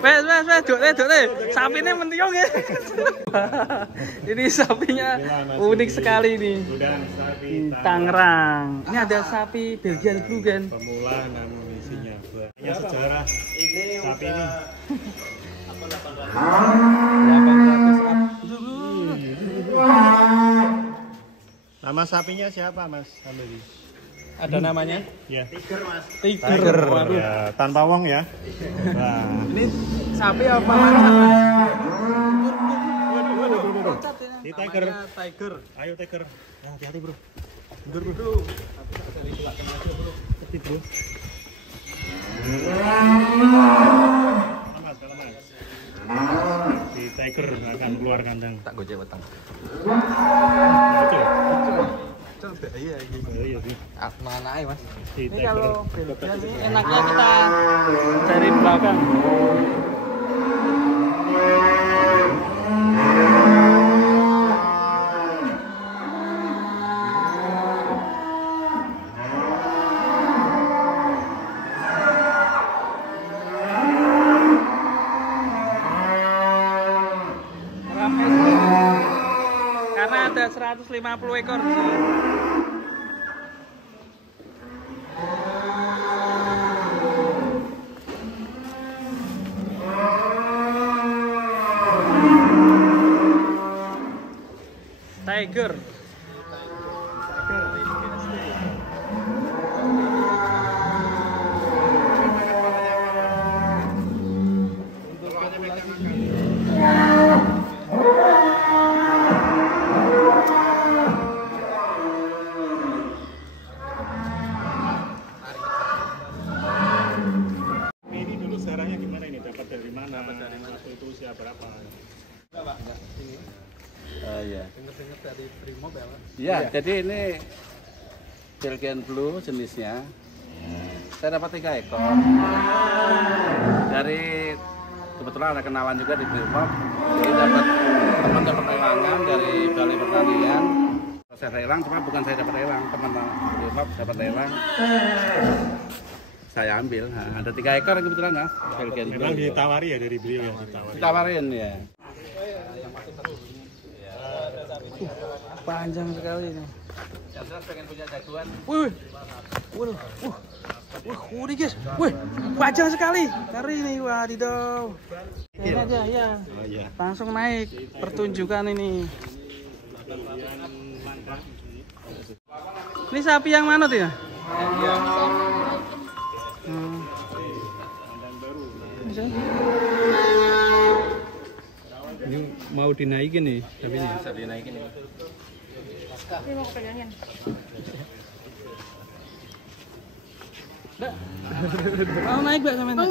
Wes, duk. Sapinya mentiung ya. Ini sapinya unik sekali nih. Tangerang. Ini ada sapi Belgian Blue kan? Pemula dan isinya. Ya sejarah sapi ini. Nama sapinya siapa, Mas? Ada namanya? Ya. Tiger, Mas. Tiger. Ya, tanpa wong ya. Nah. Ini sapi apa? Ini Tiger. Tiger. Ayo Tiger. Ya, hati-hati, Bro. Mundur, Bro. Hati, Bro. Selamat. Si Tiger akan keluar kandang. Tak gojek weteng. Iya. Iya sih. Mana aja, Mas? Si Ini Tiger. kalau Belgian ini enaknya kita dari belakang. Karena ada 150 ekor di sini. Tiger. Ini dulu sejarahnya gimana ini? Dapat dari mana? Waktu itu usia berapa? Iya. Dengar-dengar dari Brimob ya, Pak? Iya, jadi ini Belgian Blue jenisnya. Saya dapat 3 ekor. Dari kebetulan ada kenalan juga di Brimob. Jadi dapat teman dapat lelangan dari Balai Pertanian. Saya lelang, cuma bukan saya dapat lelang, teman Brimob dapat lelang. Saya ambil. Nah, ada 3 ekor kebetulan, Mas. Belgian Blue. Memang ditawari ya dari beliau ya, Ditawarin ya. Panjang sekali ini. Yang jelas pengen punya jagoan. Wih, udah guys. Wih, panjang sekali. Kari ini, wadidaw. Ini aja, ya. Oh, iya. Langsung naik pertunjukan ini. Ini sapi yang mana tuh ya? Ini mau dinaikin nih, tapi ini Bisa dinaikin ya. Ini mau kepegangin. Mau naik Mbak sama ini?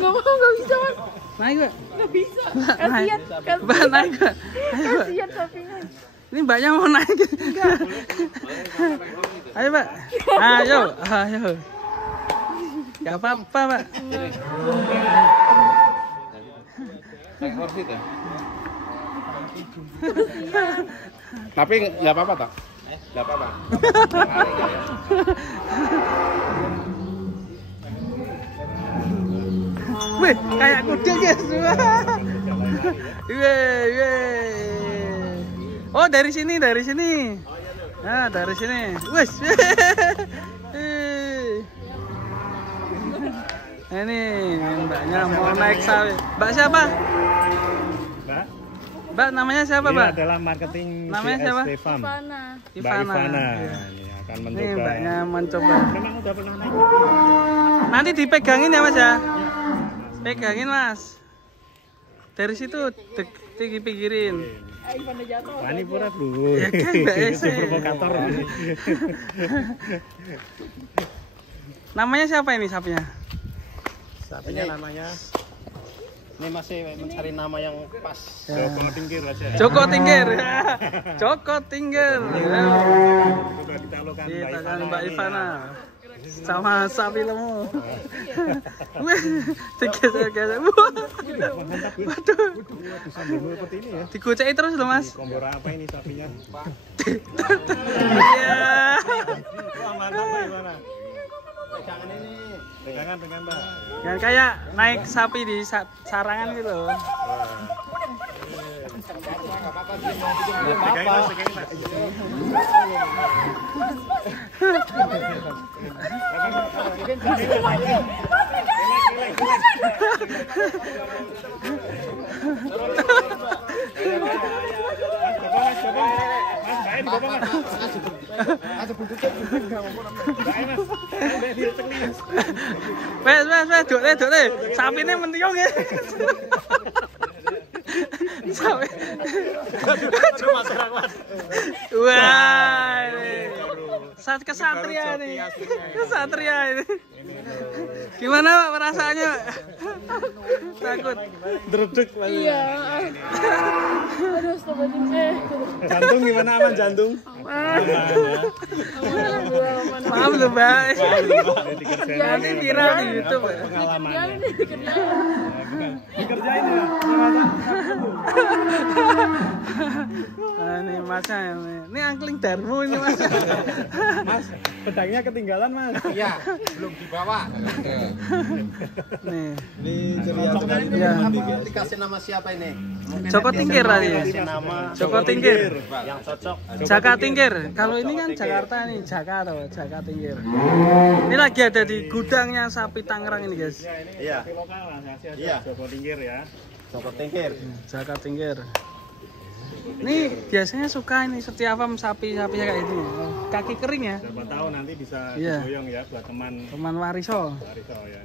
Nggak bisa, Mas. Naik Mbak? Nggak bisa. Naik. Kasihan, Mbak naik Mbak. Ayo Mbak. kasihan sapinya. Ini Mbaknya mau naik. Ayo Mbak. Ayo. Gak apa-apa Mbak. Naik kursi tuh. Tapi nggak apa-apa tak? Nggak apa-apa. Wih, kayak kuda guys. Oh dari sini. Nah dari sini. Wih. Ini mbaknya mau naik sapi. Mbak siapa? Mbak namanya siapa, Mbak? Ini adalah marketing Namanya siapa? CSP Farm. Ivana. Mbak Ivana. Iya. Ini akan Ini mencoba. mbaknya mencoba. Memang udah pernah naik. Nanti dipegangin ya Mas ya? Pegangin Mas. Dari situ dipikirin. Ivana jatuh. Wah, ini pura dulu. Ya kan, Mbak Ese. Itu provokator. Namanya siapa ini sapinya? Sapinya namanya. ini masih mencari nama yang pas. Joko Tingkir aja. Joko Tingkir. Joko Tingkir. Sudah ditaklukkan Kita kan Mbak Mbak Ivana. Ivana. Sama sapi lemu. Wih, geser-geser. Waduh. Bisa dulu seperti ini ya. Digoceki terus loh Mas. Kompor apa ini sapinya? Iya. Wah, mantap Mbak Ivana. pegangan ini. Pegangan, Mbak. Yang kayak naik sapi di sarangan gitu loh. Pegangin Mas. Wes, duk le. Sapine mentiung ya. Sapi. Wah, saat kesatria nih. Kesatria ini. Gimana Pak perasaannya, Pak? Takut. Dredeg Mas. Iya. Aduh, stop aja. Jantung gimana, aman jantung? Maaf loh, Mbak. Nanti viral di YouTube. Pengalaman. Dikerjain Dikerjain ya. Ini Masnya, ini angkling Darmo ini Mas. Mas, pedangnya ketinggalan, Mas. Iya, belum dibawa. Nih, Ini ceria sekali Iya. teman-teman. Dikasih nama siapa ini? Mungkin Joko netizen Tingkir mau tadi. dikasih nama Joko Tingkir. yang cocok. Jaka Tingkir. Kalau ini kan Jakarta nih, Jaka Tingkir. Ini lagi ada di gudangnya sapi Tangerang ini, guys. Iya. Sapi lokal Mas, ngasih aja Iya. Joko Tingkir ya. Joko Tingkir. Jaka Tingkir. Ini biasanya suka ini setiap sapi-sapi kayak ini. Kaki kering ya. Siapa tahu nanti bisa Iya. diboyong ya buat teman Teman wariso. Wariso ya.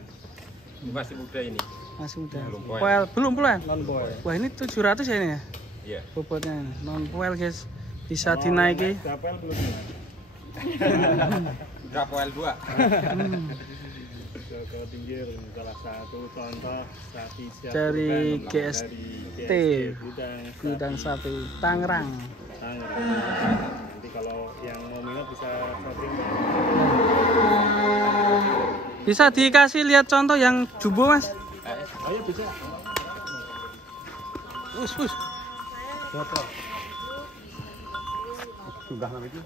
Masih muda ini. Masih muda. Belum poel. Non boy. Wah, ini 700 ya ini ya? Iya. Bobotnya non poel, guys. Bisa dinaiki. Dapel belum ya. Udah poel 2. Joko Tingkir salah satu contoh sapi siap Dari bukan, GST, gudang sapi Tangerang. Nanti kalau yang mau minat bisa shopping. Bisa dikasih lihat contoh yang jumbo, Mas? Ayo bisa. Us. Sudah namanya.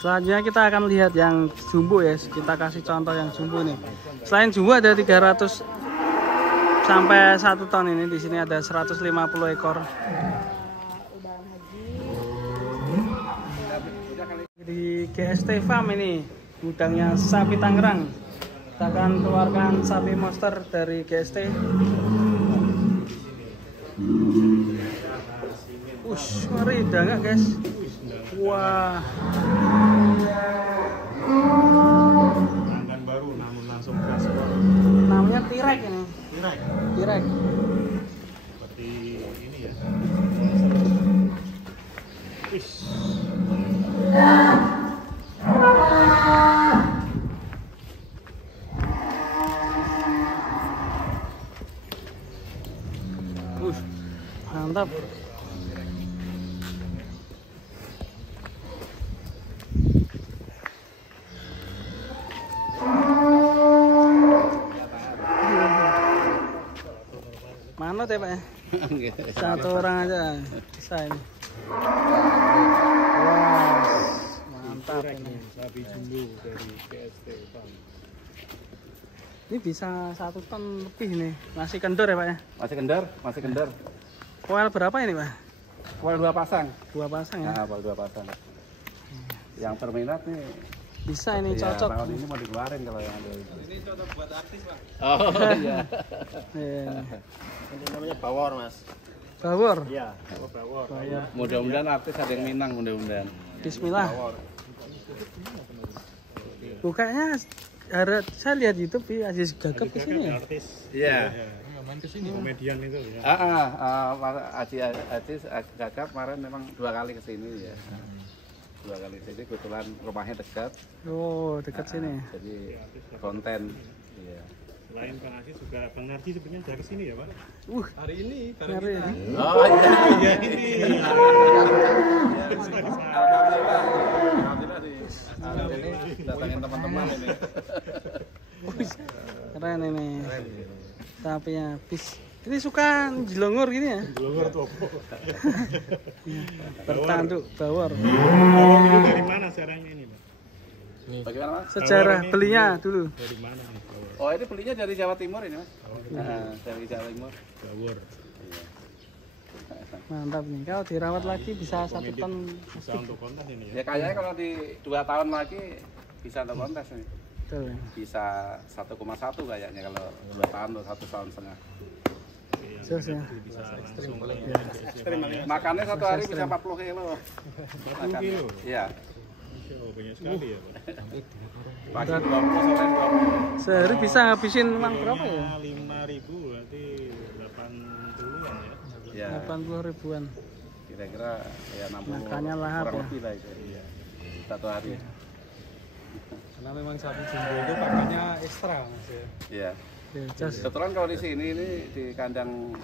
Selanjutnya kita akan lihat yang jumbo ya. Kita kasih contoh yang jumbo nih. Selain jumbo ada 300 sampai 1 ton ini. Di sini ada 150 ekor. Di GST Farm ini gudangnya sapi Tangerang. Kita akan keluarkan sapi monster dari GST. Ngeri banget, guys. Wah. Pelanggan baru namun langsung gaspol. Namanya Tirek ini. Tirek. Seperti ini ya. Wis. Mantap. Manut ya Pak ya? Satu orang aja bisa ini. Wah, mantap ini. Sapi jumbo dari GST Farm. Ini bisa 1 ton lebih nih. Masih kendor ya Pak ya? Masih kendor. Poel berapa ini Pak? Poel 2 pasang. 2 pasang ya? Nah, poel 2 pasang. Yang berminat nih Bisa ini ya, cocok. tahun ini mau dikeluarin kalau yang ada itu. Ini cocok buat artis, Pak. Oh iya. Iya. Ini namanya bawor, Mas. Bawor. Iya. Oh, bawor. Bawor. Mudah-mudahan artis ada yang minang mudah-mudahan. Bismillah. Bukanya saya lihat YouTube di Aziz Gagap ke sini ya. Artis. Iya. Komedian itu ya. Aziz Gagap kemarin memang 2 kali ke sini ya. 2 kali jadi kebetulan rumahnya dekat. Oh, dekat sini. Jadi konten. Iya. Selain Bang Aziz juga Bang Narji sebenarnya dari sini ya, Pak? Hari ini Ngeri. Oh iya. Alhamdulillah ini datangin teman-teman ini. Keren ini. Sapinya Ini suka jelongur gini ya? Jelongur tuh apa? Bertanduk bawor. Kalau dulu dari mana caranya ini, Pak? Bagaimana Mas? Sejarah Bawor ini belinya dulu dulu. Dari mana nih? Bawor. Oh ini belinya dari Jawa Timur ini Mas. Dari Jawa Timur. Bawor. Mantap nih. Kalau dirawat lagi bisa 1 ton. Bisa untuk kontes ini Ya ya? kayaknya kalau di 2 tahun lagi bisa untuk kontes nih. Betul. Ya. Bisa 1,1 kayaknya kalau 2 tahun atau 1 tahun setengah. Terus ya. Bisa langsung Makannya satu hari bisa 40 kilo. 40 kilo. Iya. Masya Allah, banyak sekali ya, Pak. Pagi 20 sore 20. Sehari bisa ngabisin uang berapa ya? 5.000 berarti 80-an ya. Ya, 80 ribuan. kira-kira ya 60 Makannya lahap kurang ya. lebih lah itu. Iya. Satu hari. Karena memang sapi jumbo itu pakannya ekstra mas ya. Iya. Ya, jas. Kebetulan kalau di sini ini di kandang